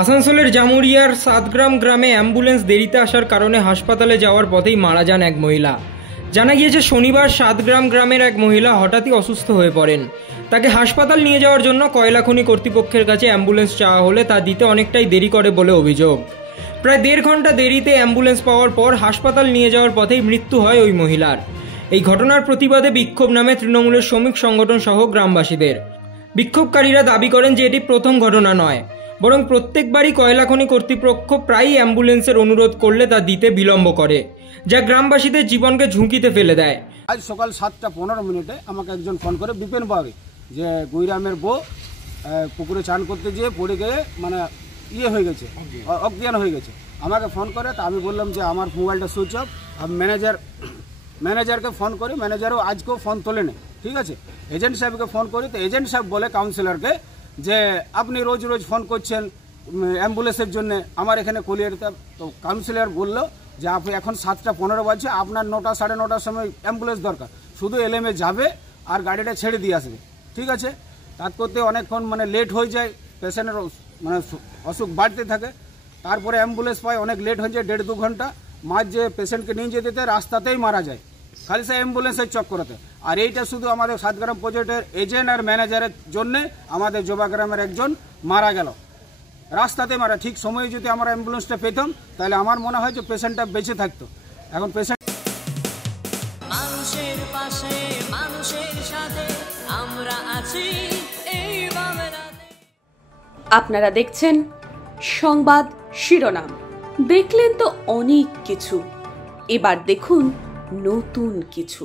আসানসোলের জামুরিয়ার সাতগ্রাম গ্রামে অ্যাম্বুলেন্স দেরিতে আসার কারণে হাসপাতালে যাওয়ার পথেই মারা যান এক মহিলা। জানা গিয়েছে শনিবার সাতগ্রাম গ্রামের এক মহিলা হঠাৎই অসুস্থ হয়ে পড়েন। তাকে হাসপাতাল নিয়ে যাওয়ার জন্য কয়লাখনি কর্তৃপক্ষের কাছে অ্যাম্বুলেন্স চাওয়া হলে তা দিতে অনেকটাই দেরি করে বলে অভিযোগ। প্রায় 1.5 ঘন্টা দেরিতে অ্যাম্বুলেন্স পাওয়ার পর হাসপাতাল নিয়ে যাওয়ার পথেই মৃত্যু হয় ওই মহিলার। এই ঘটনার প্রতিবাদে বিক্ষোভ নামে তৃণমূলের শ্রমিক সংগঠন সহ গ্রামবাসীদের। বিক্ষোভকারীরা দাবি করেন যে এটি প্রথম ঘটনা নয়, বরং প্রত্যেকবারই কয়লাখনি কর্তৃপক্ষ প্রায়ই অ্যাম্বুলেন্সের অনুরোধ করলে তা দিতে বিলম্ব করে, যা গ্রামবাসীদের জীবনকে ঝুঁকিতে ফেলে দেয়। আজ সকাল 7:15 আমাকে একজন ফোন করে, বিপিন বাবু, যে গুইরামের বউ পুকুরে চান করতে গিয়ে পড়ে গিয়ে মানে হয়ে গেছে, অজ্ঞান হয়ে গেছে। আমাকে ফোন করে, তা আমি বললাম যে আমার মোবাইলটা সুইচ অফ। আমি ম্যানেজারকে ফোন করি, ম্যানেজারও আজকেও ফোন তোলেনি। ঠিক আছে, এজেন্ট সাহেবকে ফোন করি, তো এজেন্ট সাহেব বলে কাউন্সিলরকে যে আপনি রোজ রোজ ফোন করছেন অ্যাম্বুলেন্সের জন্য আমার এখানে কলিয়ারিতে। তো কাউন্সিলর বললো যে আপনি এখন 7:15 বাজছে, আপনার 9টা সাড়ে 9টার সময় অ্যাম্বুলেন্স দরকার, শুধু এলএমএ যাবে আর গাড়িটা ছেড়ে দিয়ে আসবে। ঠিক আছে, তার করতে অনেকক্ষণ মানে লেট হয়ে যায়, পেশেন্টের মানে অসুখ বাড়তে থাকে। তারপরে অ্যাম্বুলেন্স পায়, অনেক লেট হয়ে যায়, 1.5-2 ঘন্টা। মাঝ যে পেশেন্টকে নিয়ে যেতে রাস্তাতেই মারা যায়, খালি সে অ্যাম্বুলেন্সের চক্করতে। আর এইটা শুধু আমাদের সাতগ্রাম প্রজেক্টের এজেন্ট আর ম্যানেজারের জন্যে আমাদের জোবাগ্রামের একজন মারা গেল, রাস্তাতে মারা। ঠিক সময়ে যদি আমরা অ্যাম্বুলেন্সটা পেতাম তাহলে আমার মনে হয় যে পেশেন্টটা বেঁচে থাকতো। এখন পেশেন্ট মানুষের পাশে, মানুষের সাথে আমরা আছি এই বাংলাতে। আপনারা দেখছেন সংবাদ শিরোনাম। দেখলেন তো অনেক কিছু, এবার দেখুন নতুন কিছু।